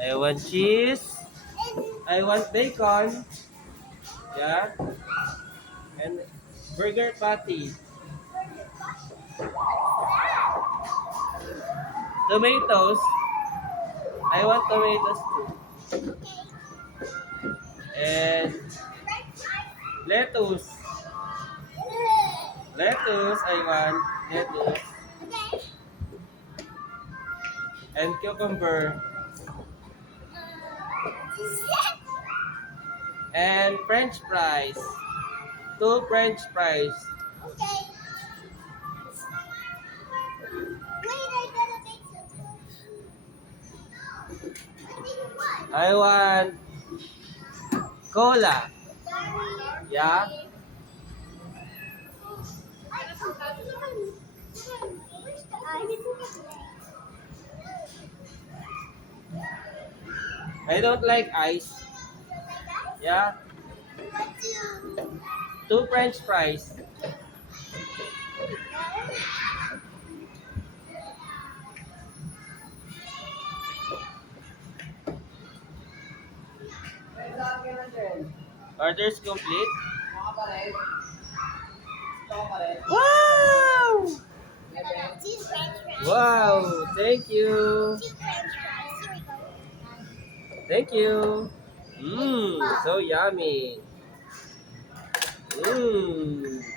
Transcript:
I want cheese. I want bacon. Yeah. And burger patty. Tomatoes. I want tomatoes too. And lettuce. Lettuce. I want lettuce. And cucumber. And French fries. Two French fries. I want cola. Yeah. I don't like ice. Yeah. Two French fries. Orders complete. Wow! Wow! Thank you. Thank you. Mmm, so yummy. Mmm.